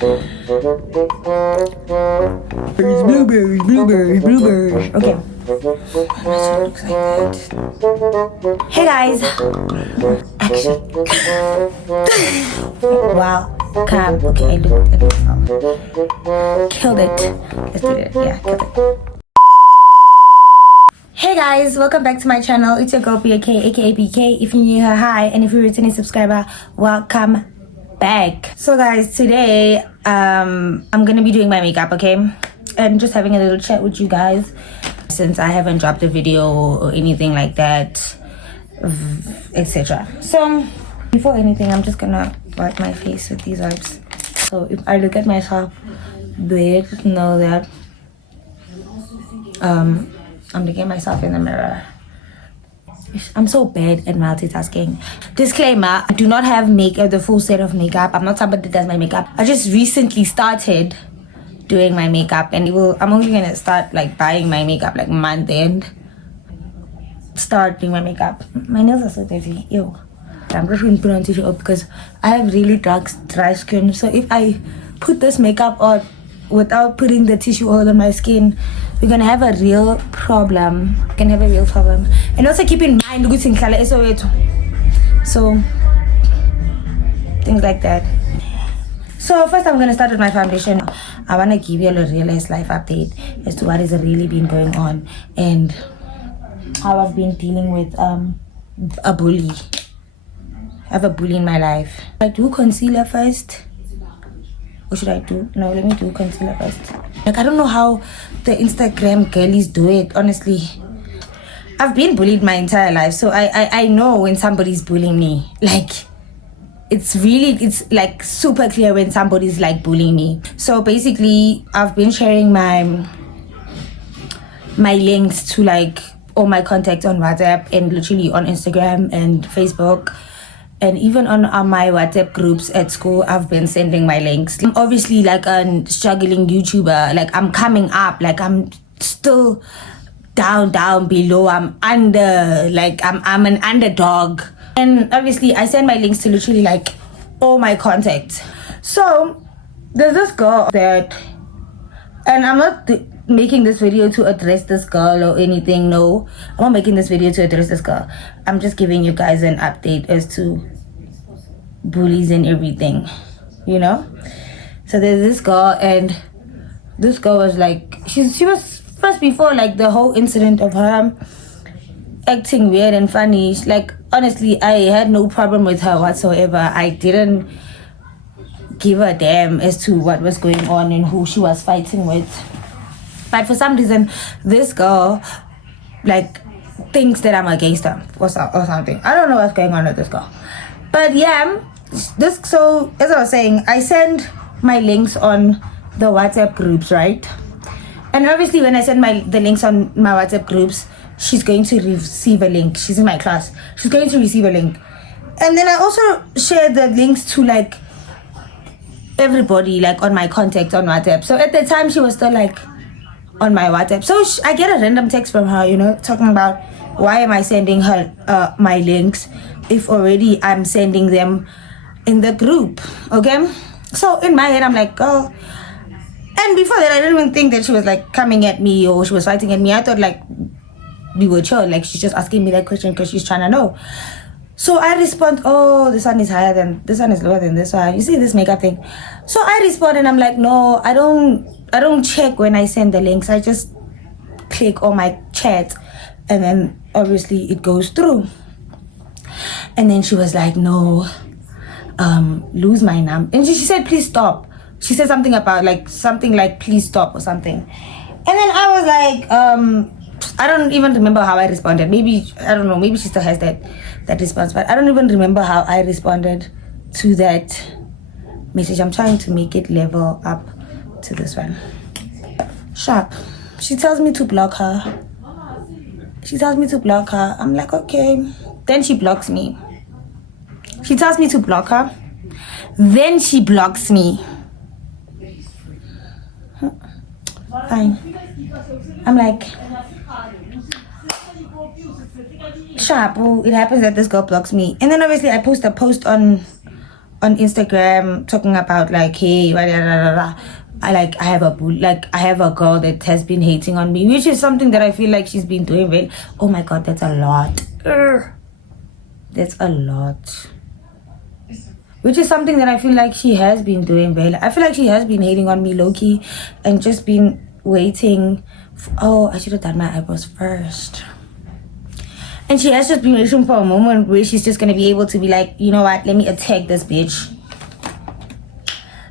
Blueberries, blueberries, blueberries. Okay. I'm so excited. Hey guys. Action. Wow. Come. Okay, I looked at myself. Killed it. Let's do it. Yeah, killed it. Hey guys, welcome back to my channel. It's your girl BK, aka BK. If you're new here, hi, and if you're a returning subscriber, welcome back. So guys, today I'm gonna be doing my makeup, okay, and just having a little chat with you guys since I haven't dropped a video or anything like that, etc. So before anything, I'm just gonna wipe my face with these wipes. So if I look at myself there, just know that I'm looking at myself in the mirror. I'm so bad at multitasking. Disclaimer, I do not have makeup, the full set of makeup. I'm not somebody that does my makeup. I just recently started doing my makeup, and I'm only gonna start like buying my makeup like month end. Start doing my makeup. My nails are so dirty. Ew. I'm just gonna put on tissue because I have really dry skin. So if I put this makeup on without putting the tissue oil on my skin, we're gonna have a real problem. And also keep in mind, so things like that. So first I'm gonna start with my foundation. I wanna give you a real life update as to what has really been going on and how I've been dealing with a bully. I have a bully in my life. I do concealer first. What should I do? No, let me do concealer first. Like, I don't know how the Instagram girlies do it, honestly. I've been bullied my entire life, so I know when somebody's bullying me. Like, it's like super clear when somebody's like bullying me. So basically, I've been sharing my links to like all my contacts on WhatsApp and literally on Instagram and Facebook. And even on my WhatsApp groups at school, I've been sending my links. I'm obviously like a struggling YouTuber. Like, I'm coming up. Like, I'm still down below. I'm under. Like, I'm an underdog. And obviously, I send my links to literally like all my contacts. So there's this girl that, and I'm not making this video to address this girl or anything. No, I'm not making this video to address this girl. I'm just giving you guys an update as to bullies and everything, you know. So there's this girl, and this girl was like, she was first, before like the whole incident of her acting weird and funny, like, honestly, I had no problem with her whatsoever. I didn't give a damn as to what was going on and who she was fighting with. But for some reason, this girl like thinks that I'm against her or something. I don't know what's going on with this girl. But yeah, so as I was saying, I send my links on the WhatsApp groups, right? And obviously when I send the links on my WhatsApp groups, she's going to receive a link. She's in my class. She's going to receive a link. And then I also share the links to like everybody, like on my contacts on WhatsApp. So at the time, she was still like on my WhatsApp. So I get a random text from her, you know, talking about why am I sending her my links if already I'm sending them in the group, okay? So in my head, I'm like, oh. And before that, I didn't even think that she was like coming at me or she was fighting at me. I thought like we were chill, like she's just asking me that question because she's trying to know. So I respond, oh, this one is higher than this one, is lower than this one. You see this makeup thing? So I respond and I'm like, no, I don't check when I send the links. I just click on my chat and then obviously it goes through. And then she was like, no, lose my number. And she said, please stop. She said something about like please stop or something. And then I was like, I don't even remember how I responded. Maybe, I don't know, maybe she still has that response, but I don't even remember how I responded to that message. I'm trying to make it level up to this one. Sharp. She tells me to block her. I'm like, okay. Then she blocks me. She tells me to block her. Then she blocks me. Fine. I'm like, sharp. It happens that this girl blocks me. And then obviously I post a post on on Instagram talking about like, hey, blah, blah, blah, blah. I have a girl that has been hating on me, which is something that I feel like she's been doing well. Oh my god, that's a lot. That's a lot. Which is something that I feel like she has been doing well. I feel like she has been hating on me low-key and just been waiting. Oh, I should have done my eyebrows first. And she has just been waiting for a moment where she's just gonna be able to be like, you know what, let me attack this bitch.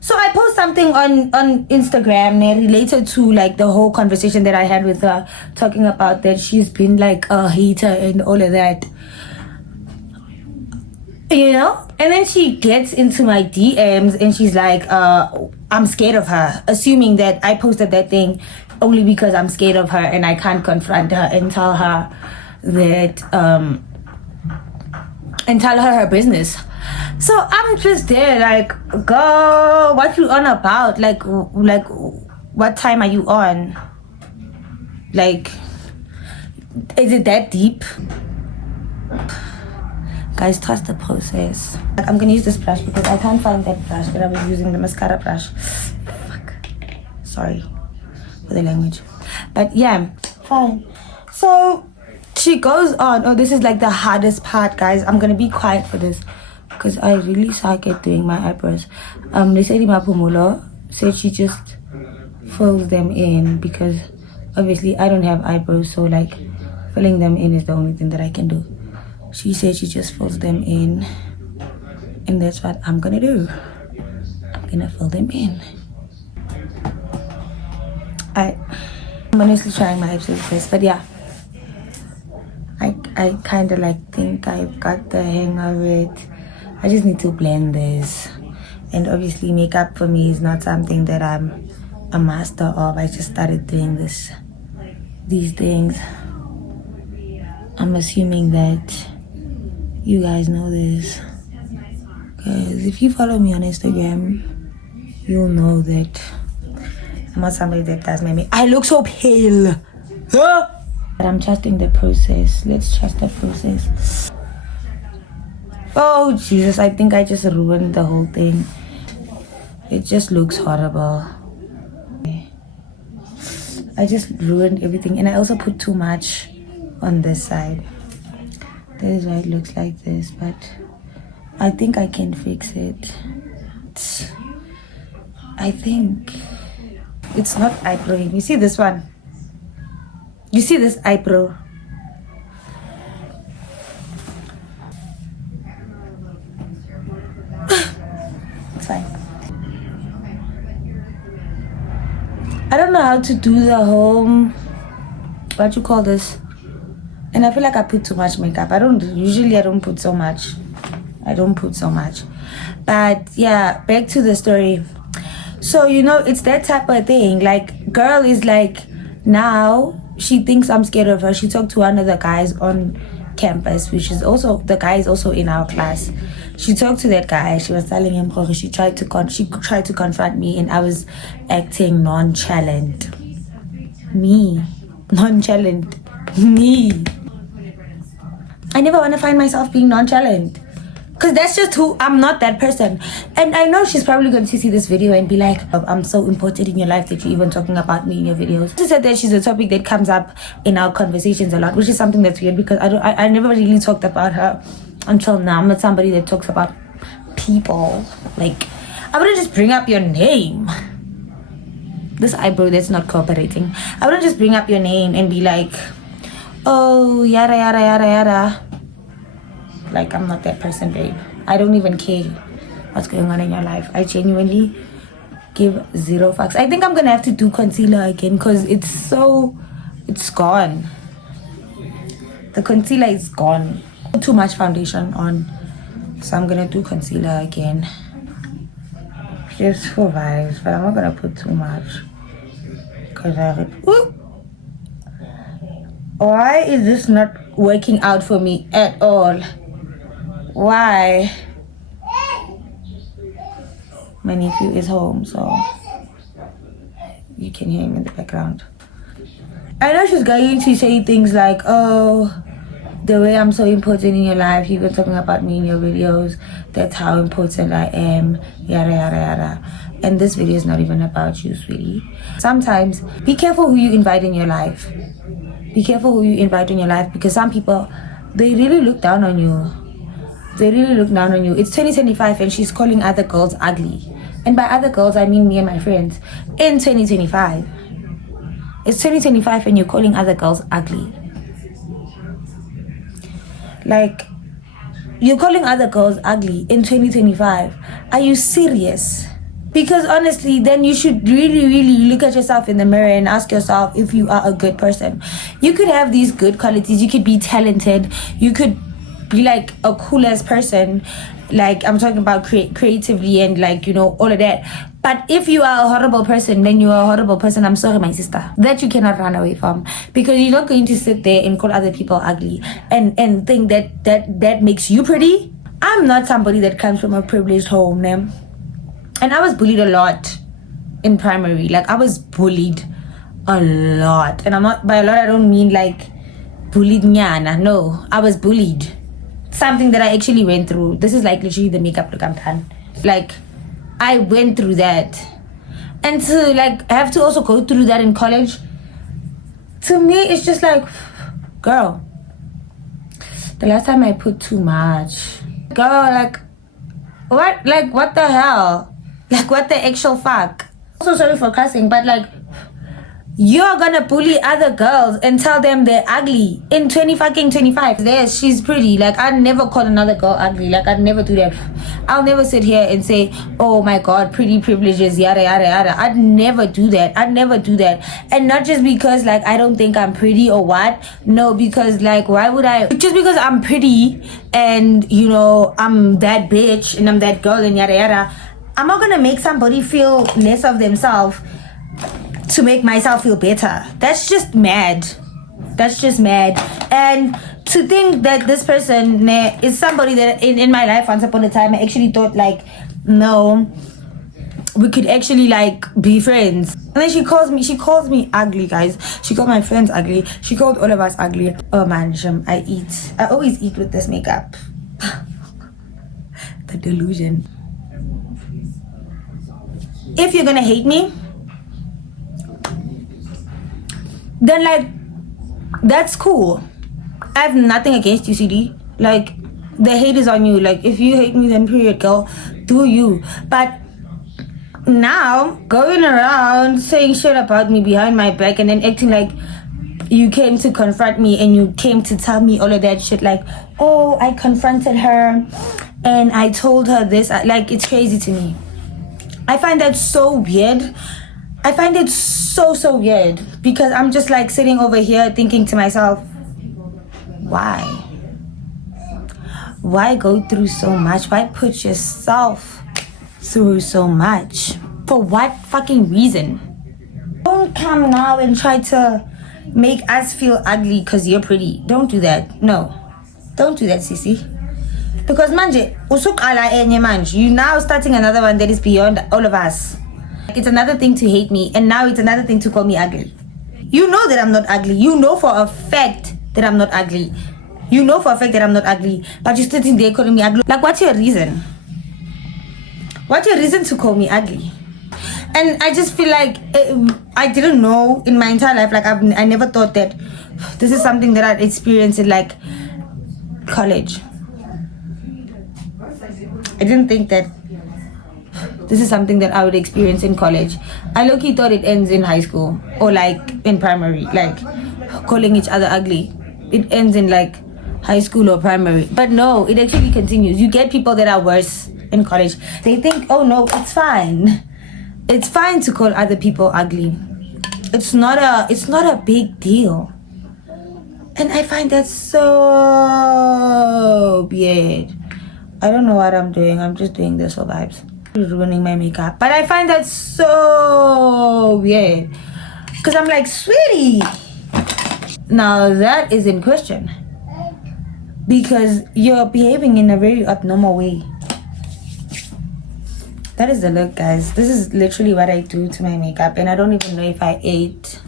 So I post something on Instagram related to like the whole conversation that I had with her, talking about that she's been like a hater and all of that, you know. And then she gets into my DMs and she's like, I'm scared of her, assuming that I posted that thing only because I'm scared of her and I can't confront her and tell her that and tell her business. So I'm just there like, girl, what you on about? Like what time are you on? Like, is it that deep? Guys, trust the process. I'm gonna use this brush because I can't find that brush that I was using, the mascara brush. Fuck. Sorry for the language. But yeah, fine. So she goes on. Oh, this is like the hardest part, guys. I'm gonna be quiet for this because I really suck at doing my eyebrows. They said Mapumulo said she just fills them in because obviously I don't have eyebrows, so like filling them in is the only thing that I can do. She said she just fills them in, and that's what I'm gonna do. I'm gonna fill them in. I'm honestly trying my absolute best, but yeah, I kind of like think I've got the hang of it. I just need to blend this, and obviously makeup for me is not something that I'm a master of. I just started doing these things. I'm assuming that you guys know this, because if you follow me on Instagram, you'll know that I'm not somebody that does maybe. I look so pale. But I'm trusting the process. Let's trust the process. Oh Jesus, I think I just ruined the whole thing. It just looks horrible. I just ruined everything, and I also put too much on this side. That is why it looks like this, but I think I can fix it. I think it's not eyebrowing. You see this one? You see this eyebrow? It's fine. I don't know how to do the whole, what you call this? And I feel like I put too much makeup. I don't put so much. But yeah, back to the story. So, you know, it's that type of thing. Like, girl is like, now she thinks I'm scared of her. She talked to one of the guys on campus, which is also, the guy is also in our class. She talked to that guy. She was telling him, she tried to confront me, and I was acting nonchalant. Me. I never want to find myself being nonchalant, because that's just who I'm not, that person. And I know she's probably going to see this video and be like, oh, I'm so important in your life that you're even talking about me in your videos. She said that she's a topic that comes up in our conversations a lot, which is something that's weird because I never really talked about her until now. I'm not somebody that talks about people. Like, I wouldn't just bring up your name. This eyebrow that's not cooperating. I wouldn't just bring up your name and be like, oh, yada, yada, yada, yada. Like, I'm not that person, babe. I don't even care what's going on in your life. I genuinely give zero fucks. I think I'm gonna have to do concealer again because it's gone. The concealer is gone. Too much foundation on. So I'm gonna do concealer again. Just for vibes, but I'm not gonna put too much. Because why is this not working out for me at all? Why? My nephew is home, so you can hear him in the background. I know she's going to say things like, oh, the way I'm so important in your life, you've been talking about me in your videos, that's how important I am, yada yada yada. And this video is not even about you, sweetie. Sometimes be careful who you invite in your life. Be careful who you invite in your life, because some people, they really look down on you. They really look down on you. It's 2025 and she's calling other girls ugly. And by other girls, I mean me and my friends. In 2025. It's 2025 and you're calling other girls ugly. Like, you're calling other girls ugly in 2025. Are you serious? Because honestly, then you should really, really look at yourself in the mirror and ask yourself if you are a good person. You could have these good qualities. You could be talented. You could be like a cool ass person. Like, I'm talking about creatively and like, you know, all of that. But if you are a horrible person, then you are a horrible person. I'm sorry, my sister. That you cannot run away from. Because you're not going to sit there and call other people ugly and think that makes you pretty. I'm not somebody that comes from a privileged home, man. And I was bullied a lot in primary. Like, I was bullied a lot. And I'm not, by a lot, I don't mean like bullied nyana. No, I was bullied. Something that I actually went through. This is like literally the makeup look I'm done. Like, I went through that. And to like have to also go through that in college, to me, it's just like, girl, the last time I put too much. Girl, like, what? Like, what the hell? Like, what the actual fuck? So sorry for cussing, but like, you're gonna bully other girls and tell them they're ugly in 2025. Yes, she's pretty. Like, I'd never call another girl ugly. Like, I'd never do that. I'll never sit here and say, oh my god, pretty privileges, yada yada yada. I'd never do that. I'd never do that. And not just because like I don't think I'm pretty or what. No, because like, why would I? Just because I'm pretty and, you know, I'm that bitch and I'm that girl and yada yada, I'm not gonna make somebody feel less of themselves to make myself feel better. That's just mad. That's just mad. And to think that this person is somebody that in my life once upon a time I actually thought like, no, we could actually like be friends. And then she calls me ugly, guys. She called my friends ugly. She called all of us ugly. Oh man, I always eat with this makeup. The delusion. If you're gonna hate me, then like, that's cool. I have nothing against you, CD. Like, the hate is on you. Like, if you hate me, then period, girl, do you. But now, going around saying shit about me behind my back and then acting like you came to confront me and you came to tell me all of that shit, like, oh, I confronted her and I told her this. Like, it's crazy to me. I find that so weird. I find it so weird, because I'm just like sitting over here thinking to myself, why? Why go through so much? Why put yourself through so much? For what fucking reason? Don't come now and try to make us feel ugly because you're pretty. Don't do that. No. Don't do that, Sissy. Because manje, usukala enye manje. You now starting another one that is beyond all of us. It's another thing to hate me, and now it's another thing to call me ugly. You know that I'm not ugly. You know for a fact that I'm not ugly. You know for a fact that I'm not ugly, but you're sitting there calling me ugly. Like, what's your reason? What's your reason to call me ugly? And I just feel like I didn't know in my entire life. Like, I never thought that this is something that I'd experienced in like college. I didn't think that this is something that I would experience in college. I low-key thought it ends in high school or like in primary, like calling each other ugly. It ends in like high school or primary. But no, it actually continues. You get people that are worse in college. They think, oh no, it's fine. It's fine to call other people ugly. It's not a big deal. And I find that so weird. I don't know what I'm doing. I'm just doing this for vibes. Ruining my makeup. But I find that so weird. Because I'm like, sweetie. Now that is in question. Because you're behaving in a very abnormal way. That is the look, guys. This is literally what I do to my makeup. And I don't even know if I ate.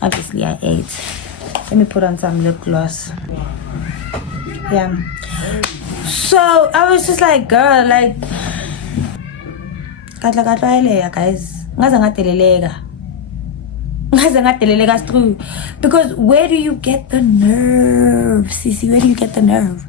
Obviously I ate. Let me put on some lip gloss. Yeah. So I was just like, girl, like, guys. Because where do you get the nerve, Sissy? Where do you get the nerve?